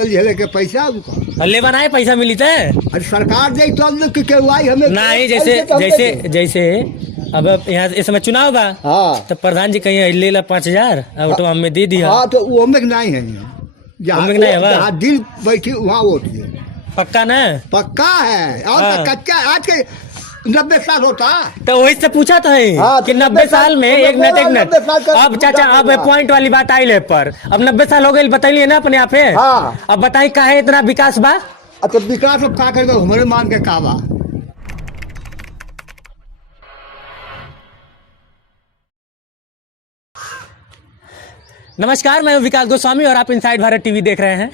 तो ले के पैसा उनका ले बनाए पैसा मिली थे। अरे सरकार दे तो केवाई हमें नहीं, जैसे जैसे जैसे अब यहाँ इस समय चुनाव बा। हाँ तो प्रधान जी कहीं ले ला 5,000 और हमें दे दिया। हाँ तो वो में नहीं है जहाँ दिल बैठी वहाँ वोट दिए। पक्का ना? पक्का है और हाँ। कच्चा आज के 90 साल होता। तो वही से पूछा था हाँ, कि 90 साल में एक मिनट अब चाचा अब पॉइंट वाली बात आई ले पर अब 90 साल हो गए बताइए ना अपने आप है। हाँ। अब बताइए काहे इतना विकास बा? तो विकास अब का करेगा हमारे मान के का बा। नमस्कार, मैं विकास गोस्वामी और आप इनसाइड भारत टीवी देख रहे हैं।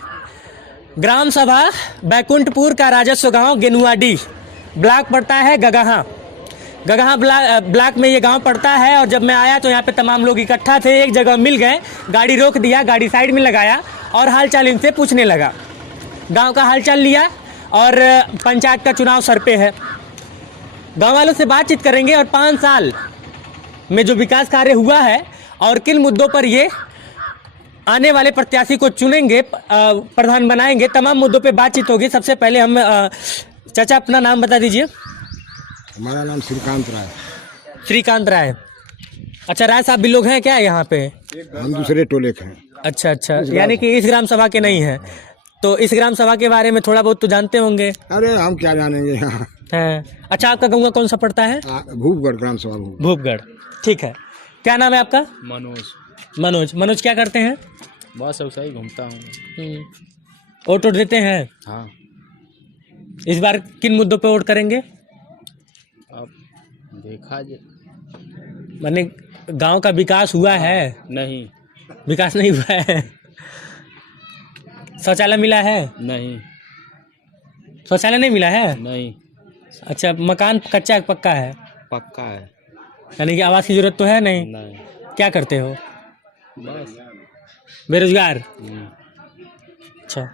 ग्राम सभा बैकुंठपुर का राजस्व गांव गेनुआडी ब्लॉक पड़ता है गगहा ब्लॉक में ये गांव पड़ता है। और जब मैं आया तो यहाँ पे तमाम लोग इकट्ठा थे, एक जगह मिल गए, गाड़ी रोक दिया, गाड़ी साइड में लगाया और हालचाल इनसे पूछने लगा। गांव का हालचाल लिया और पंचायत का चुनाव सर पे है। गांव वालों से बातचीत करेंगे और 5 साल में जो विकास कार्य हुआ है और किन मुद्दों पर ये आने वाले प्रत्याशी को चुनेंगे, प्रधान बनाएंगे, तमाम मुद्दों पे बातचीत होगी। सबसे पहले हम चाचा अपना नाम बता दीजिए। हमारा नाम श्रीकांत राय। श्रीकांत राय। अच्छा, राय साहब भी लोग हैं क्या यहाँ पे? हम दूसरे टोले के हैं। अच्छा, यानी कि इस ग्राम सभा के नहीं है। तो इस ग्राम सभा के बारे में थोड़ा बहुत तो जानते होंगे। अरे हम क्या जानेंगे यहाँ है। अच्छा, आपका गाँव कौन सा पड़ता है? भूपगढ़ ग्राम सभा भूपगढ़। ठीक है, क्या नाम है आपका? मनोज क्या करते हैं? बस ऐसा ही घूमता हूँ। वोट देते हैं? हाँ। इस बार किन मुद्दों पे वोट करेंगे? अब देखा जाए। माने गांव का विकास हुआ है? नहीं। विकास नहीं हुआ है। शौचालय मिला है? नहीं। शौचालय नहीं मिला है? नहीं। अच्छा, मकान कच्चा है पक्का है? पक्का है। यानी कि आवास की जरूरत तो है नहीं? नहीं। क्या करते हो? बस बेरोजगार। अच्छा,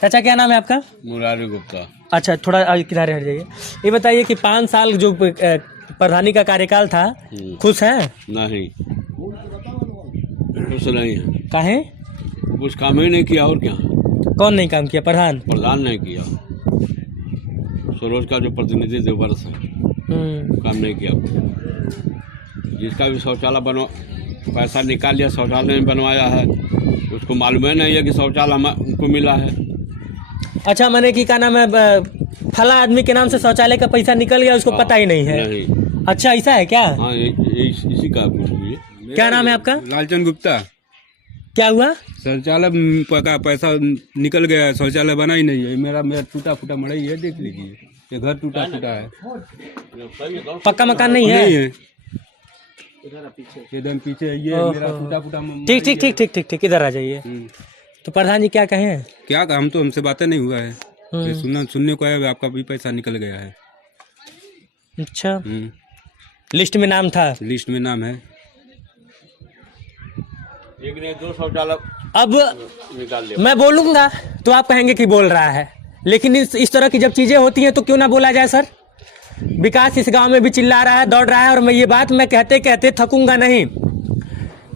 चाचा क्या नाम है आपका? मुरारी गुप्ता। अच्छा, थोड़ा किनारे हट जाइए। ये बताइए कि 5 साल जो प्रधानी का कार्यकाल था, खुश हैं? नहीं, कुछ नहीं है। काहे? कुछ काम ही नहीं किया और क्या। कौन नहीं काम किया? प्रधान नहीं किया। सरोज का जो प्रतिनिधि देवर्ष है काम नहीं किया। जिसका भी शौचालय बनवा पैसा निकाल लिया, शौचालय नहीं बनवाया है, उसको मालूम ही नहीं है कि शौचालय हमको मिला है। अच्छा, मैंने कि क्या नाम है, फला आदमी के नाम से शौचालय का पैसा निकल गया, उसको पता ही नहीं है। नहीं। अच्छा, ऐसा है क्या? हाँ, इसी का पूछ लीजिए। क्या नाम है आपका? लालचंद गुप्ता। क्या हुआ? शौचालय का पैसा निकल गया, शौचालय बना ही नहीं है। मेरा टूटा फूटा मड़ई है, देख लीजिए, ये घर टूटा फूटा है। पक्का मकान नहीं है? नहीं है, एकदम पीछे है ये मेरा टूटा फूटा। ठीक, इधर आ जाइए। तो प्रधान जी क्या कहें? क्या हम तो हमसे बातें नहीं हुआ है, ये सुनने को आया आपका भी पैसा निकल गया है। अच्छा, लिस्ट में नाम था? लिस्ट में नाम है। एक ने 2 शौचालय अब निकाल लिया। मैं बोलूंगा तो आप कहेंगे कि बोल रहा है, लेकिन इस तरह की जब चीजें होती हैं तो क्यों ना बोला जाए। सर, विकास इस गांव में भी चिल्ला रहा है, दौड़ रहा है, और मैं ये बात मैं कहते कहते थकूंगा नहीं।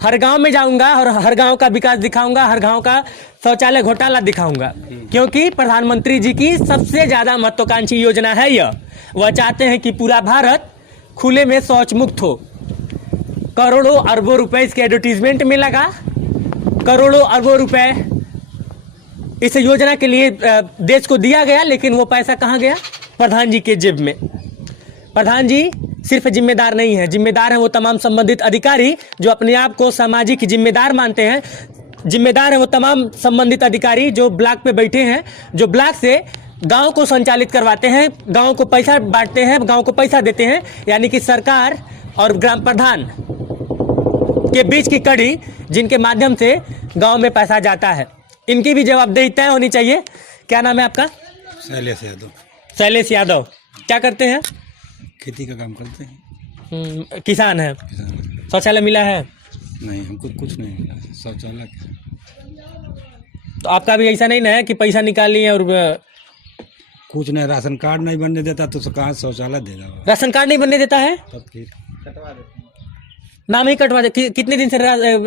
हर गांव में जाऊंगा और हर गांव का विकास दिखाऊंगा, हर गांव का शौचालय घोटाला दिखाऊंगा, क्योंकि प्रधानमंत्री जी की सबसे ज्यादा महत्वाकांक्षी योजना है यह। वह चाहते हैं कि पूरा भारत खुले में शौच मुक्त हो। करोड़ों अरबों रुपए इसके एडवर्टीजमेंट में लगा, करोड़ों अरबों रुपए इस योजना के लिए देश को दिया गया, लेकिन वो पैसा कहाँ गया? प्रधान जी के जेब में। प्रधान जी सिर्फ जिम्मेदार नहीं है, जिम्मेदार है वो तमाम संबंधित अधिकारी जो अपने आप को सामाजिक जिम्मेदार मानते हैं। जिम्मेदार है वो तमाम संबंधित अधिकारी जो ब्लॉक पे बैठे हैं, जो ब्लॉक से गांव को संचालित करवाते हैं, गांव को पैसा बांटते हैं, गांव को पैसा देते हैं। यानी कि सरकार और ग्राम प्रधान के बीच की कड़ी, जिनके माध्यम से गांव में पैसा जाता है, इनकी भी जवाबदेही तय होनी चाहिए। क्या नाम है आपका? शैलेश यादव। शैलेश यादव। क्या करते हैं? खेती का काम करते हैं। किसान है। शौचालय मिला है? नहीं, हमको कुछ नहीं मिला शौचालय। तो आपका भी ऐसा नहीं ना है कि पैसा निकाल लिए और कुछ नहीं, राशन कार्ड नहीं बनने देता तो कहाँ शौचालय देगा? राशन कार्ड नहीं बनने देता है? तब फिर नाम ही कटवा दे। कितने दिन से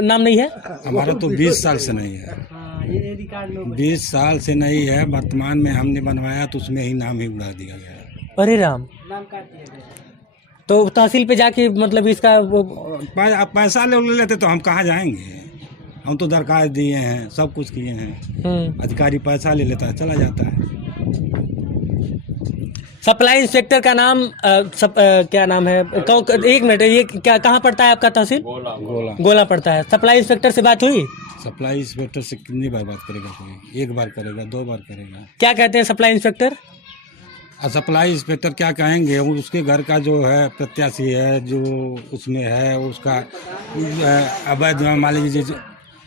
नाम नहीं है? हमारा तो 20 साल से नहीं है। 20 साल से नहीं है, वर्तमान में हमने बनवाया तो उसमें ही नाम ही उड़ा दिया गया है। अरे राम, तो तहसील पे जाके मतलब इसका वो अब पैसा ले लेते तो हम कहाँ जाएंगे? हम तो दरखास्त दिए हैं, सब कुछ किए हैं, अधिकारी पैसा ले लेता है, चला जाता है। सप्लाई इंस्पेक्टर का नाम क्या नाम है? एक मिनट, ये क्या कहाँ पड़ता है आपका तहसील? गोला गोला पड़ता है। सप्लाई इंस्पेक्टर से बात हुई? सप्लाई इंस्पेक्टर से कितनी बार बात करेगा कोई? एक बार करेगा, 2 बार करेगा। क्या कहते हैं सप्लाई इंस्पेक्टर? सप्लाई इंस्पेक्टर क्या कहेंगे? उसके घर का जो है प्रत्याशी है, जो उसमें है उसका अवैध मान लीजिए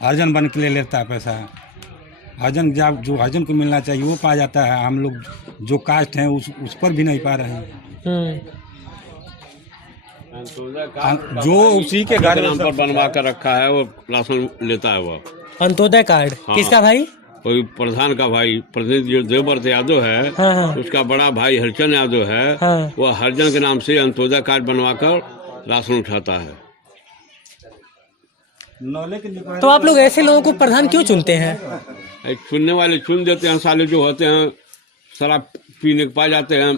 हर्जन बन के ले लेता है पैसा। हर्जन जब जो हर्जन को मिलना चाहिए वो पा जाता है। हम लोग जो कास्ट हैं उस पर भी नहीं पा रहे हैं। जो उसी के घर नाम पर बनवा कर रखा है वो राशन लेता है वो। अंत्योदय कार्ड किसका भाई? कोई प्रधान का भाई, प्रतिनिधि जो देवव्रत यादव है, हाँ। उसका बड़ा भाई हरचंद यादव है, हाँ। वो हरजन के नाम से अंत्योदय कार्ड बनवाकर राशन उठाता है। तो आप लोग ऐसे लोगों को प्रधान क्यों चुनते हैं? चुनने वाले चुन देते हैं, साले जो होते हैं शराब पीने के पा जाते हैं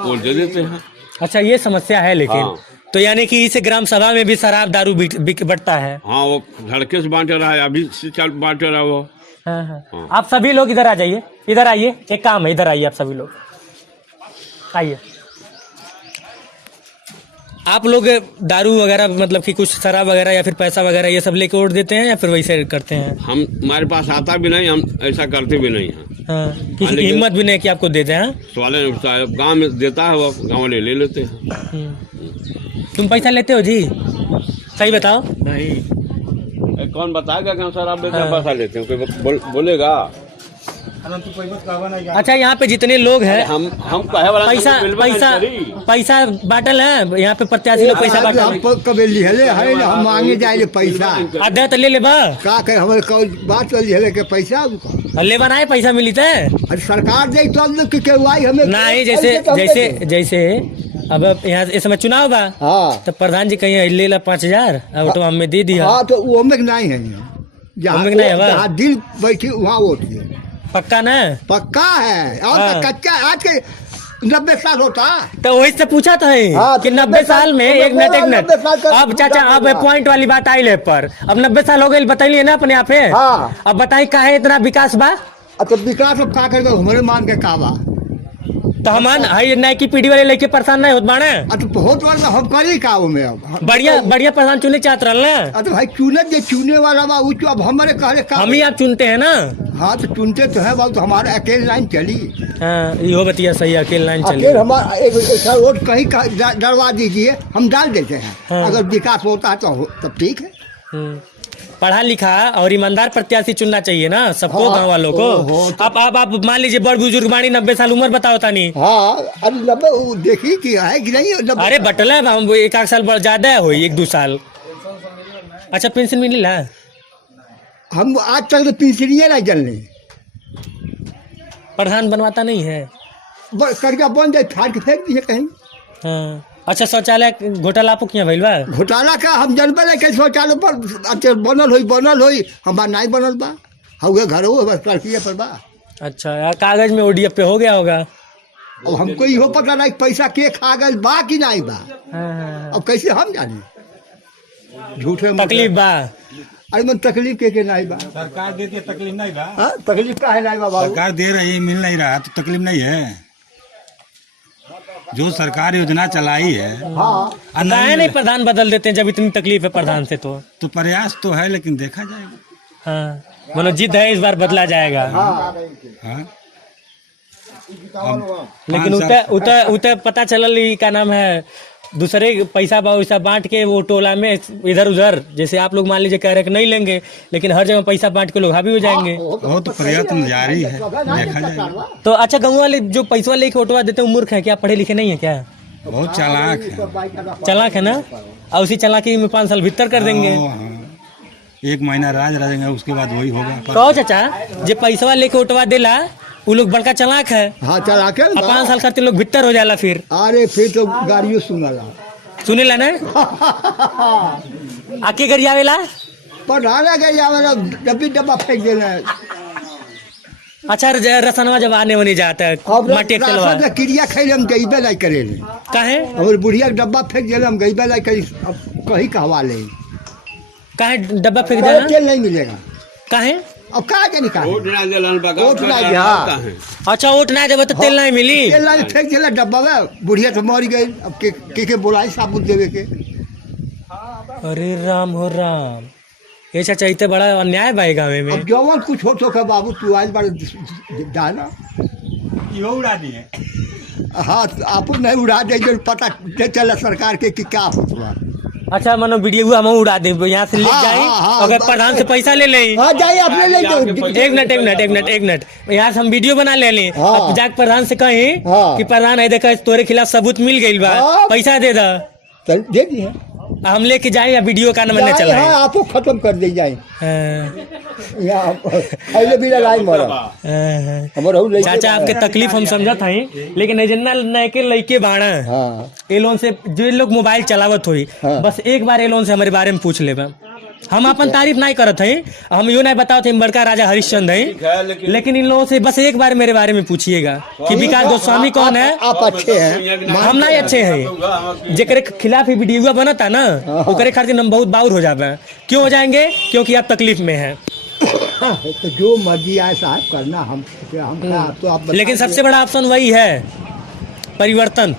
वो दे देते हैं। अच्छा, ये समस्या है। लेकिन हाँ। तो यानी कि इसे ग्राम सभा में भी शराब दारू बंटता है? हाँ, वो धड़के से बांट रहा है, अभी से बांट रहा है वो। हाँ। आप सभी लोग इधर आ जाइए, इधर आइए, एक काम है, इधर आइए आप सभी लोग, आइए। आप लोग दारू वगैरह मतलब कि कुछ शराब वगैरह या फिर पैसा वगैरह ये सब लेके वोट देते हैं या फिर वैसे करते हैं? हम हमारे पास आता भी नहीं, हम ऐसा करते भी नहीं हैं। हाँ, किसी की हिम्मत भी नहीं कि आपको दे दें। हाँ, सवाल गाँव में देता है वो, गाँव वाले ले लेते हैं। तुम पैसा लेते हो जी? सही बताओ। नहीं, कौन बताएगा कि शराब लेते हैं, पैसा लेते हैं? कोई बोलेगा? अच्छा, यहाँ पे जितने लोग हैं हम कहे वाला पैसा बांटल है यहाँ पे, प्रत्याशी लोग पैसा बांटल। हम कभी लिहले है ना, हम मांगे जाए पैसा आधा तो ले ले बा का कहे हमारे बात कर लिहले के पैसा ले बनाए पैसा मिली थे। अरे सरकार दे तो केवाई हमें नहीं, जैसे अब यहाँ इस समय चुनाव बा। हाँ, तो प्रधान जी कहीं ले ला 5000 तो हमें दे दिया। हाँ, तो वो में नहीं है, जहाँ दिल बैठी वहाँ वोट दिए। पक्का ना? पक्का है। और हाँ। कच्चा आज के 90 साल होता तो वही से पूछा था हाँ, कि 90 साल में एक मिनट अब चाचा, अब पॉइंट वाली बात आई ले पर अब 90 साल हो गई, बताइए ना अपने आप है। हाँ। अब बताई काहे इतना विकास बा? तो विकास अब का करेगा हमारे मान के का बा? तो हम नई की पीढ़ी वाले लेके परेशान नहीं होत बाने। तो बहुत बार हम करी का में अब बढ़िया प्रधान चुने चाहत रहा ना। तो भाई चुने वाला बा वो अब हमारे कहले का हम ही आप चुनते हैं ना। हाँ, तो चुनते तो है बाबू, तो हमारे अकेले लाइन चली। हाँ, यो बतिया सही, अकेले लाइन चली। अकेले हमारा एक रोड कहीं डरवा दीजिए, हम डाल देते हैं। हाँ। अगर विकास होता है तो तब ठीक है। पढ़ा लिखा और ईमानदार प्रत्याशी चुनना चाहिए ना सबको, हाँ, गाँव वालों को। अब आप मान लीजिए बड़ बुजुर्ग बाणी 90 साल उम्र बताओ तानी। हाँ, अरे 90 देखी कि है कि नहीं 90? अरे बटला हम 1 साल बढ़ ज्यादा हो, 1-2 साल। अच्छा, पेंशन मिली है? हम आज तक तो पेंशनिए नहीं जलने। प्रधान बनवाता नहीं है? करके बन जाए, फाड़ के फेंक दिए कहीं। हाँ। अच्छा, शौचालय घोटाला आपको किया भइल बा? घोटाला का हम जनबे नहीं के शौचालय पर बनल होई हमारा नहीं बनल बा। हुए घर हो बस लड़की पर बा। अच्छा यार, कागज में ODF पे हो गया होगा। अब हमको इहो पता नहीं पैसा के खा गए बा कि नहीं बा। हाँ। अब कैसे हम जाने? झूठे तकलीफ बा? अरे मन तकलीफ के नहीं बा। सरकार देती है, तकलीफ नहीं बा। हाँ, तकलीफ का है नहीं बा बाबू। सरकार दे रही है, मिल नहीं रहा तो तकलीफ नहीं है। जो सरकार योजना चलाई है, हाँ, काहे नहीं प्रधान बदल देते हैं जब इतनी तकलीफ है प्रधान से? तो प्रयास तो है, लेकिन देखा जाएगा। हाँ, मतलब जिद है इस बार बदला जाएगा। हाँ, लेकिन उते पता चलल ई का नाम है, दूसरे पैसा वैसा बांट के वो टोला में इधर उधर, जैसे आप लोग मान लीजिए कह रहे कि नहीं लेंगे, लेकिन हर जगह पैसा बांट के लोग हावी हो जाएंगे। बहुत प्रयत्न जारी है, देखा जाएगा। तो अच्छा, गाँव वाले जो पैसा लेके वोटवा देते हैं मूर्ख है क्या? पढ़े लिखे नहीं है क्या? बहुत चालाक है। चालाक है ना? और उसी चालाकी में 5 साल भीतर कर देंगे। 1 महीना राज रहेंगे, उसके बाद वही होगा। कहो चाचा, जो पैसा लेके वोटवा देला वो लोग बड़का चालाक है। हाँ, चला के 5 साल करते लोग भीतर हो जाला फिर। अरे फिर तो गाड़ियों सुनेला ना आके गाड़ी आवेला पढ़ाने गए हमारा डब्बी डब्बा फेंक देना है। अच्छा रसनवा जब आने वाने जाता है अब माटी चलवा राशन में क्रिया खाई हम गईबे नहीं करे काहे और बुढ़िया के डब्बा फेंक देना हम गईबे नहीं कहीं अब कहीं कहवा ले काहे डब्बा फेंक देना तेल नहीं मिलेगा काहे अब कहाँ के निकाल वोट ना दिलन बगा वोट ना दिया। अच्छा वोट ना देवे तो तेल नहीं मिली तेल नहीं फेंक देला डब्बा में बुढ़िया तो मर गई अब के बोलाई साबुत देवे के। अरे राम हो राम ये चाचा इतने बड़ा अन्याय भाई गाँव में अब जवन कुछ हो तो का बाबू तू आइल बार डाला यो उड़ा दिए। हाँ आप नहीं उड़ा दे जो पता दे चला सरकार के कि क्या होता। अच्छा मनो वीडियो हम उड़ा दे यहाँ से ले हाँ, जाए हाँ, हाँ, अगर प्रधान से पैसा ले लें हाँ जाइए अपने ले जाओ। एक मिनट यहाँ से हम वीडियो बना ले लें हाँ। अब जाके प्रधान से कहें हाँ। कि प्रधान है देखा तोरे खिलाफ सबूत मिल गई बा हाँ। पैसा दे दा चल दे दिए हम लेके जाए या वीडियो का नंबर जाए, चला हाँ आपको खत्म कर दे जाए हाँ, यहाँ पहले भी लड़ाई मरा हमारा उ लइके चाचा आपके तकलीफ हम समझत हई लेकिन एजेंडा नए के लइके बाड़ा हाँ ये लोन से जो लोग मोबाइल चलावत हुई हाँ। बस एक बार ये लोन से हमारे बारे में पूछ लेबा हम अपन तारीफ नहीं करत हई हम यो नहीं बताओ थे बड़का राजा हरिश्चंद्र हई लेकिन इन लोगों से बस एक बार मेरे बारे में पूछिएगा कि विकास गोस्वामी कौन है आप अच्छे हैं हम नहीं अच्छे हैं जेकरे खिलाफ ही वीडियो बनता ना ओकरे खातिर हम बहुत बाउर हो जाबे क्यों हो जाएंगे क्योंकि आप तकलीफ में हैं तो जो मर्जी आए साहब करना हम तो आप बता लेकिन सबसे बड़ा ऑप्शन वही है परिवर्तन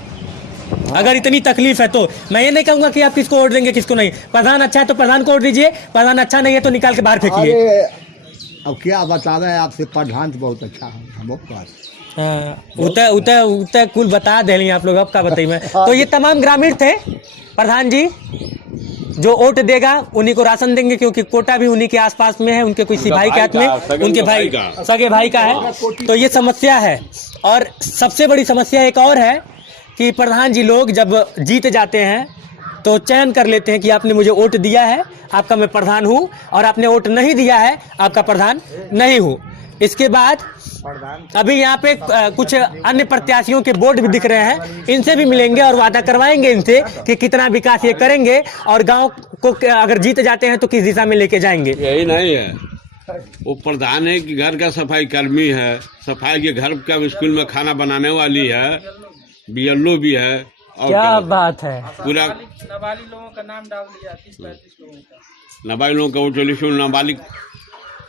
अगर इतनी तकलीफ है तो मैं ये नहीं कहूंगा कि आप किसको वोट देंगे किसको नहीं प्रधान अच्छा है तो प्रधान को वोट दीजिए प्रधान अच्छा नहीं है तो निकाल के बाहर फेंकिए अरे अब क्या बतावे आपसे प्रधान तो बहुत अच्छा है हम पास हाँ उतना कुल बता दें आप लोग अब का बताइए मैं तो ये तमाम ग्रामीण थे प्रधान जी जो वोट देगा उन्हीं को राशन देंगे क्योंकि कोटा भी उन्हीं के आसपास में है उनके कोई सिपाही के हाथ में उनके भाई सगे भाई का है तो ये समस्या है और सबसे बड़ी समस्या एक और है कि प्रधान जी लोग जब जीत जाते हैं तो चयन कर लेते हैं कि आपने मुझे वोट दिया है आपका मैं प्रधान हूँ और आपने वोट नहीं दिया है आपका प्रधान नहीं हूँ इसके बाद अभी यहाँ पे कुछ अन्य प्रत्याशियों के बोर्ड भी दिख रहे हैं इनसे भी मिलेंगे और वादा करवाएंगे इनसे कि कितना विकास ये करेंगे और गांव को अगर जीत जाते हैं तो किस दिशा में लेके जाएंगे। यही नहीं है वो प्रधान है कि घर का सफाई कर्मी है सफाई के घर का स्कूल में खाना बनाने वाली है बीएलओ भी है और क्या बात है पूरा नाबालिग लोगों का नाम डाल दिया 30-35 लोगों का नाबालिग लोगों का वो 40 नाबालिग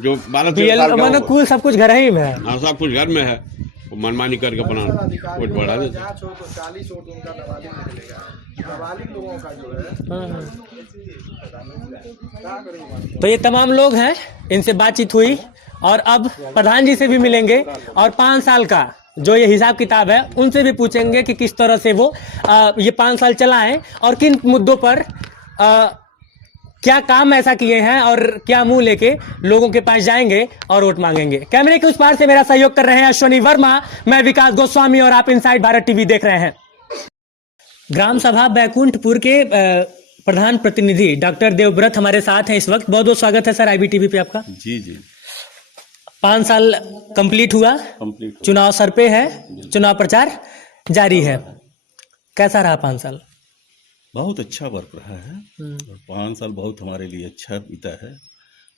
जो 12 मतलब कुल सब कुछ घर ही में है हाँ सब कुछ घर में है वो मनमानी करके अपना वोट बढ़ा देते 40 वोट उनका नाबालिग निकलेगा नाबालिग लोगों का जो है क्या करेंगे। तो ये तमाम लोग हैं इनसे बातचीत हुई और अब प्रधान जी से भी मिलेंगे और 5 साल का जो ये हिसाब किताब है उनसे भी पूछेंगे कि किस तरह से वो ये 5 साल चलाएं और किन मुद्दों पर क्या काम ऐसा किए हैं और क्या मुंह लेके लोगों के पास जाएंगे और वोट मांगेंगे। कैमरे के उस पार से मेरा सहयोग कर रहे हैं अश्वनी वर्मा मैं विकास गोस्वामी और आप इनसाइड भारत टीवी देख रहे हैं। ग्राम सभा बैकुंठपुर के प्रधान प्रतिनिधि डॉक्टर देवव्रत हमारे साथ हैं इस वक्त बहुत बहुत स्वागत है सर IBTV पे आपका। जी जी 5 साल कंप्लीट हुआ कंप्लीट चुनाव सर पे है चुनाव प्रचार जारी है कैसा रहा 5 साल। बहुत अच्छा वर्क रहा है और 5 साल बहुत हमारे लिए अच्छा बीता है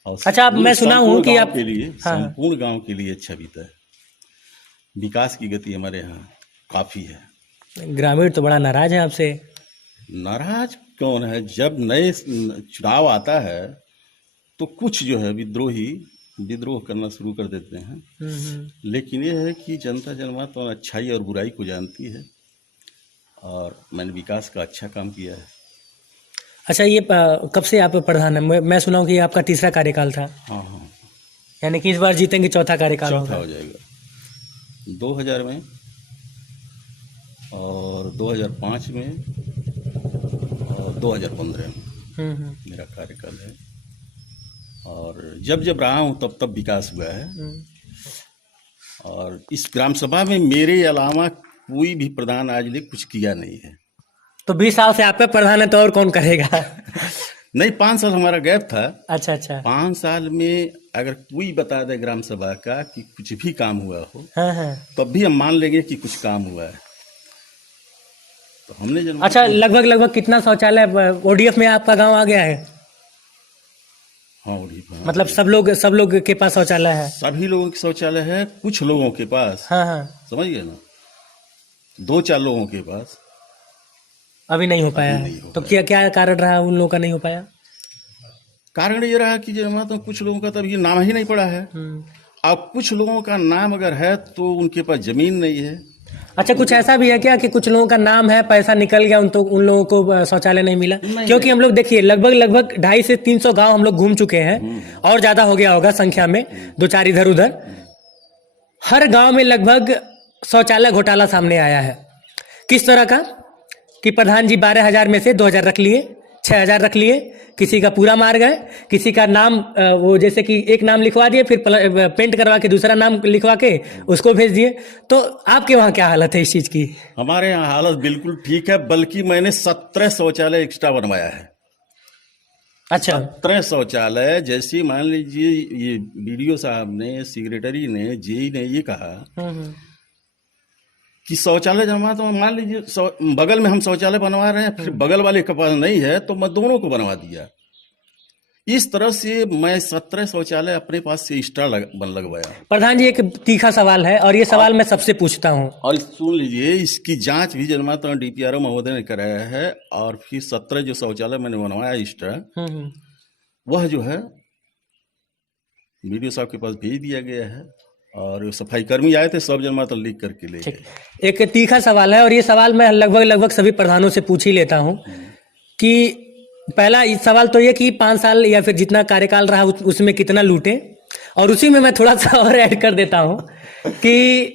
और अच्छा, अब मैं सुना हूँ कि आप के लिए हाँ। संपूर्ण गांव के लिए अच्छा बीता है विकास की गति हमारे यहाँ काफी है। ग्रामीण तो बड़ा नाराज है आपसे। नाराज कौन है जब नए चुनाव आता है तो कुछ जो है विद्रोह करना शुरू कर देते हैं लेकिन ये है कि जनता जनमानस अच्छाई और बुराई को जानती है और मैंने विकास का अच्छा काम किया है। अच्छा ये कब से आप प्रधान है मैं सुना हूँ कि आपका तीसरा कार्यकाल था। हाँ हाँ यानी कि इस बार जीतेंगे चौथा कार्यकाल चौथा होगा। हो जाएगा 2000 में और 2005 में और 2015 में मेरा कार्यकाल है और जब जब रहा हूँ तब तब विकास हुआ है और इस ग्राम सभा में मेरे अलावा कोई भी प्रधान आज तक कुछ किया नहीं है। तो 20 साल से आप पे प्रधान है तो और कौन करेगा नहीं 5 साल हमारा गैप था। अच्छा अच्छा 5 साल में अगर कोई बता दे ग्राम सभा का कि कुछ भी काम हुआ हो हाँ तब भी हम मान लेंगे कि कुछ काम हुआ है तो हमने जन्म अच्छा लगभग कितना शौचालय ODF में आपका गांव आ गया है। हाँ वही हाँ। मतलब सब लोग के पास शौचालय है? सभी लोगों के शौचालय है, कुछ लोगों के पास, हाँ हाँ, समझ गए ना, 2-4 लोगों के पास अभी नहीं हो पाया अभी है। नहीं हो तो पाया। क्या क्या कारण रहा उन लोगों का नहीं हो पाया? कारण ये रहा कि जो तो कुछ लोगों का तो अभी नाम ही नहीं पड़ा है। अब कुछ लोगों का नाम अगर है तो उनके पास जमीन नहीं है। अच्छा, कुछ ऐसा भी है क्या कि कुछ लोगों का नाम है, पैसा निकल गया, उन लोगों को शौचालय नहीं मिला? क्योंकि हम लोग देखिए लगभग 250 से 300 गांव हम लोग घूम चुके हैं, और ज्यादा हो गया होगा संख्या में, 2-4 इधर उधर। हर गांव में लगभग शौचालय घोटाला सामने आया है। किस तरह का कि प्रधान जी 12,000 में से 2,000 रख लिए, 6,000 रख लिए, किसी का पूरा मार गए, किसी का नाम वो जैसे कि एक नाम लिखवा दिए, फिर पेंट करवा के दूसरा नाम लिखवा के उसको भेज दिए। तो आपके वहाँ क्या हालत है इस चीज की? हमारे यहाँ हालत बिल्कुल ठीक है, बल्कि मैंने 17 शौचालय एक्स्ट्रा बनवाया है। अच्छा, 17 शौचालय। जैसे मान लीजिए ये बीडीओ साहब ने, सेक्रेटरी ने, जेई ने ये कहा कि शौचालय जमा, तो मान लीजिए बगल में हम शौचालय बनवा रहे हैं, फिर बगल वाले के पास नहीं है तो मैं दोनों को बनवा दिया। इस तरह से मैं 17 शौचालय अपने पास से एक्स्ट्रा लगवाया। प्रधान जी एक तीखा सवाल है, और ये सवाल मैं सबसे पूछता हूँ, और सुन लीजिए, इसकी जांच भी जनमाता डीपीआरओ महोदय ने कराया है। और फिर 17 जो शौचालय मैंने बनवाया एक्स्ट्रा, वह जो है बीडीओ साहब के पास भेज दिया गया है, और सफाई कर्मी आए थे, सब जनमाता लिख करके ले गए। एक तीखा सवाल है, और ये सवाल मैं लगभग सभी प्रधानों से पूछ ही लेता हूँ कि पहला सवाल तो ये कि 5 साल या फिर जितना कार्यकाल रहा उसमें कितना लूटे, और उसी में मैं थोड़ा सा और ऐड कर देता हूँ कि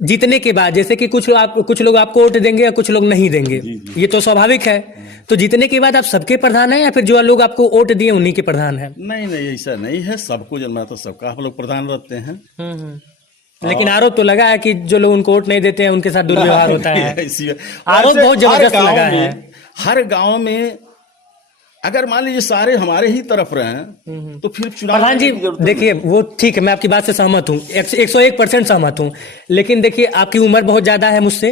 जीतने के बाद, जैसे कि कुछ लोग आपको वोट देंगे और कुछ लोग नहीं देंगे, ये तो स्वाभाविक है। तो जीतने के बाद आप सबके प्रधान हैं या फिर जो लोग आपको वोट दिए उन्हीं के प्रधान हैं? नहीं, ऐसा नहीं है, सबको जनमाता सबका हम लोग प्रधान रहते हैं। लेकिन आरोप तो लगा है कि जो लोग उनको वोट नहीं देते हैं उनके साथ दुर्व्यवहार होता है। आरोप बहुत जबरदस्त लगा है। हर गांव में अगर मान लीजिए सारे हमारे ही तरफ रहे तो फिर चुनाव। प्रधान जी देखिए, वो ठीक है, मैं आपकी बात से सहमत हूँ, 101% सहमत हूँ। लेकिन देखिए, आपकी उम्र बहुत ज्यादा है मुझसे,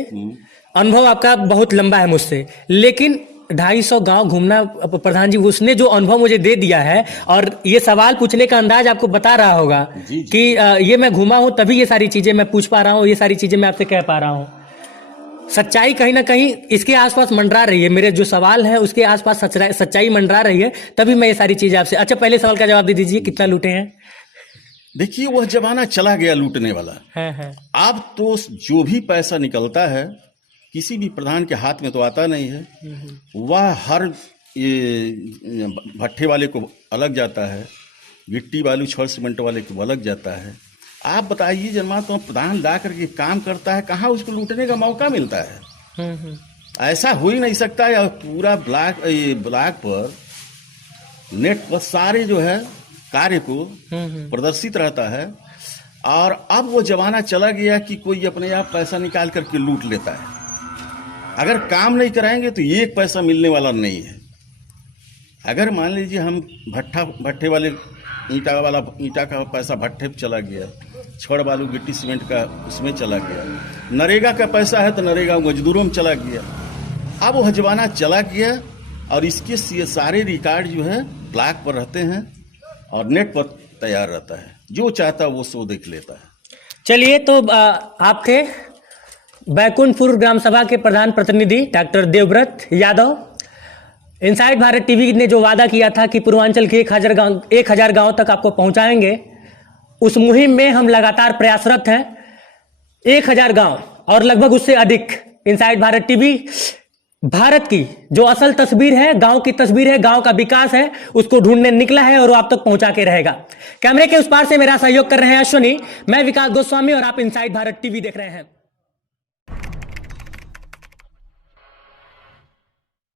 अनुभव आपका बहुत लंबा है मुझसे, लेकिन 250 गांव घूमना प्रधान जी, उसने जो अनुभव मुझे दे दिया है, और ये सवाल पूछने का अंदाज आपको बता रहा होगा कि ये मैं घूमा हूं तभी ये सारी चीजें मैं पूछ पा रहा हूं, ये सारी चीजें मैं आपसे कह पा रहा हूं। सच्चाई कहीं ना कहीं इसके आसपास मंडरा रही है, मेरे जो सवाल है उसके आसपास सच्चाई मंडरा रही है, तभी मैं ये सारी चीजें आपसे। अच्छा, पहले सवाल का जवाब दे दीजिए, कितना लूटे हैं? देखिए, वह जमाना चला गया लूटने वाला। अब तो जो भी पैसा निकलता है किसी भी प्रधान के हाथ में तो आता नहीं है, वह हर ये भट्ठे वाले को अलग जाता है, गिट्टी बालू छड़ सीमेंट वाले को अलग जाता है। आप बताइए जन्मा, तो प्रधान ला करके काम करता है, कहाँ उसको लूटने का मौका मिलता है? ऐसा हो ही नहीं सकता है। पूरा ब्लॉक पर नेट पर सारे जो है कार्य को प्रदर्शित रहता है। और अब वो जमाना चला गया कि कोई अपने आप पैसा निकाल करके लूट लेता है। अगर काम नहीं कराएंगे तो एक पैसा मिलने वाला नहीं है। अगर मान लीजिए हम भट्ठे वाले ईंटा का पैसा भट्ठे पे चला गया, छड़ बालू गिट्टी सीमेंट का उसमें चला गया, नरेगा का पैसा है तो नरेगा मजदूरों में चला गया। अब वह जमाना चला गया, और इसके सारे रिकॉर्ड जो है ब्लॉक पर रहते हैं और नेट पर तैयार रहता है, जो चाहता है वो सो देख लेता है। चलिए, तो आप थे बैकुंठपुर ग्राम सभा के प्रधान प्रतिनिधि doctor Devvrat Yadav. Inside Bharat TV ने जो वादा किया था कि पूर्वांचल के 1000 गांव तक आपको पहुंचाएंगे, उस मुहिम में हम लगातार प्रयासरत हैं। 1000 गांव और लगभग उससे अधिक इनसाइड भारत टीवी भारत की जो असल तस्वीर है, गांव की तस्वीर है, गांव का विकास है, उसको ढूंढने निकला है और वो आप तक पहुंचा के रहेगा। कैमरे के उस पार से मेरा सहयोग कर रहे हैं अश्विनी, मैं विकास गोस्वामी, और आप इनसाइड भारत टीवी देख रहे हैं।